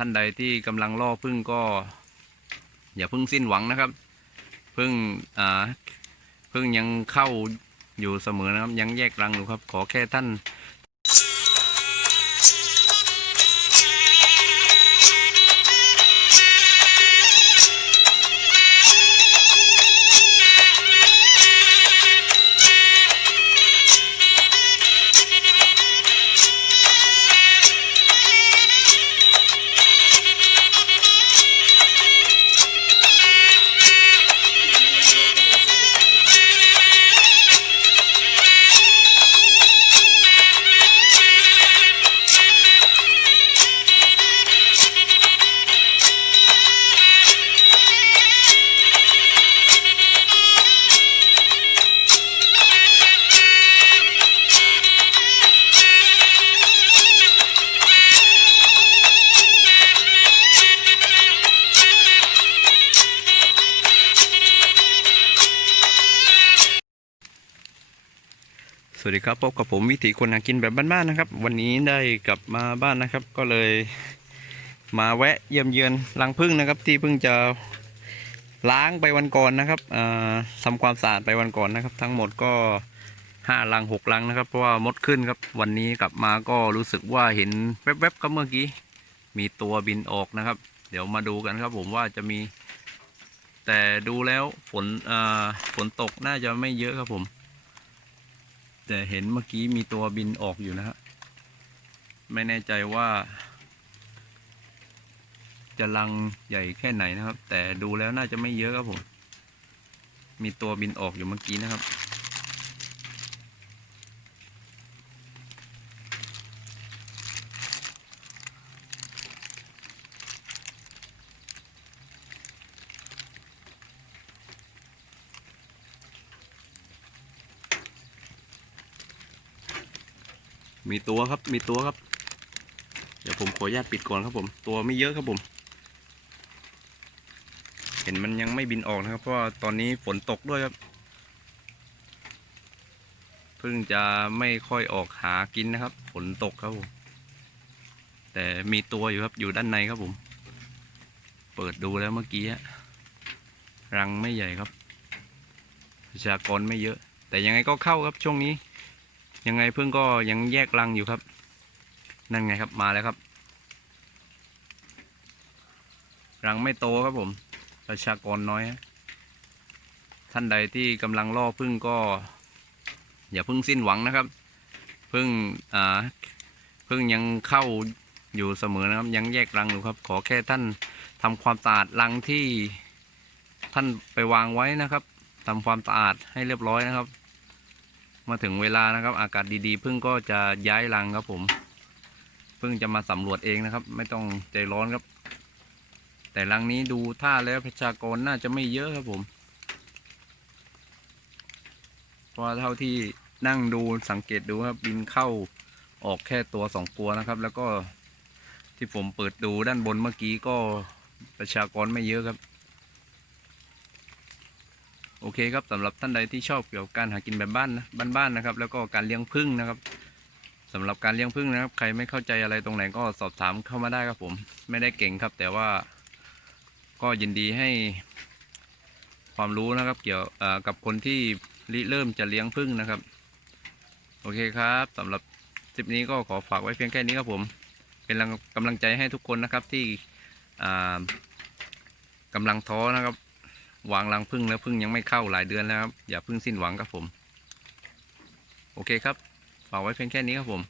ท่านใดที่กำลังล่อพึ่งก็อย่าพึ่งสิ้นหวังนะครับ พึ่งอ่าพึ่งยังเข้าอยู่เสมอนะครับ ยังแยกรังอยู่ครับ ขอแค่ท่าน สวัสดีครับพบกับผมวิถีคนหากินแบบบ้านๆนะครับ วันนี้ได้กลับมาบ้านนะครับ ก็เลยมาแวะเยี่ยมเยือนรังผึ้งนะครับ ที่เพิ่งจะล้างไปวันก่อนนะครับเอ่อทำความสะอาดไปวันก่อนนะครับ ทั้งหมดก็ห้ารังหกรังนะครับ เพราะว่ามดขึ้นครับวันนี้กลับมาก็รู้สึกว่าเห็นแวบๆครับเมื่อกี้มีตัวบินออกนะครับ เดี๋ยวมาดูกันครับ ผมว่าจะมี แต่ดูแล้วฝนฝนตกน่าจะไม่เยอะครับผม แต่เห็นเมื่อกี้มีตัวบินออกอยู่นะฮะไม่แน่ใจว่า จะลังใหญ่แค่ไหนนะครับ แต่ดูแล้วน่าจะไม่เยอะครับผม มีตัวบินออกอยู่เมื่อกี้นะครับ มีตัวครับ มีตัวครับ เดี๋ยวผมขออนุญาตปิดก่อนครับผม ตัวไม่เยอะครับผม เห็นมันยังไม่บินออกนะครับ เพราะว่าตอนนี้ฝนตกด้วยครับ เพิ่งจะไม่ค่อยออกหากินนะครับ ฝนตกครับผม แต่มีตัวอยู่ครับ อยู่ด้านในครับผม เปิดดูแล้วเมื่อกี้รังไม่ใหญ่ครับประชากรไม่เยอะ แต่ยังไงก็เข้าครับช่วงนี้ ยังไงพึ่งก็ยังแยกรังอยู่ครับ นั่นไงครับมาแล้วครับ รังไม่โตครับผม ประชากรน้อย ท่านใดที่กำลังล่อพึ่งก็ อย่าพึ่งสิ้นหวังนะครับ พึ่งอ่าพึ่งยังเข้าอยู่เสมอนะครับ ยังแยกรังอยู่ครับ ขอแค่ท่านทำความสะอาดรังที่ท่านไปวางไว้นะครับทำความสะอาดให้เรียบร้อยนะครับ มาถึงเวลานะครับ อากาศดีๆพึ่งก็จะย้ายรังครับผมพึ่งจะมาสำรวจเองนะครับ ไม่ต้องใจร้อนครับ แต่รังนี้ดูท่าแล้วประชากรน่าจะไม่เยอะครับผมเพราะเท่าที่นั่งดูสังเกตดูครับบินเข้าออกแค่ตัวสองตัวนะครับ แล้วก็ที่ผมเปิดดูด้านบนเมื่อกี้ก็ประชากรไม่เยอะครับ โอเคครับสำหรับท่านใดที่ชอบเกี่ยวกับการหากินแบบบ้านนะบ้านๆนะครับ แล้วก็การเลี้ยงผึ้งนะครับสำหรับการเลี้ยงผึ้งนะครับ ใครไม่เข้าใจอะไรตรงไหนก็สอบถามเข้ามาได้ครับผม ไม่ได้เก่งครับ แต่ว่าก็ยินดีให้ความรู้นะครับ เกี่ยวกับคนที่ริเริ่มจะเลี้ยงผึ้งนะครับ โอเคครับสำหรับคลิปนี้ก็ขอฝากไว้เพียงแค่นี้ครับผม เป็นกำลังใจให้ทุกคนนะครับที่อ่ากำลังท้อนะครับ วางรังพึ่งแล้วพึ่งยังไม่เข้าหลายเดือนแล้วครับ อย่าพึ่งสิ้นหวังครับผม โอเคครับ ฝากไว้เพียงแค่นี้ครับผม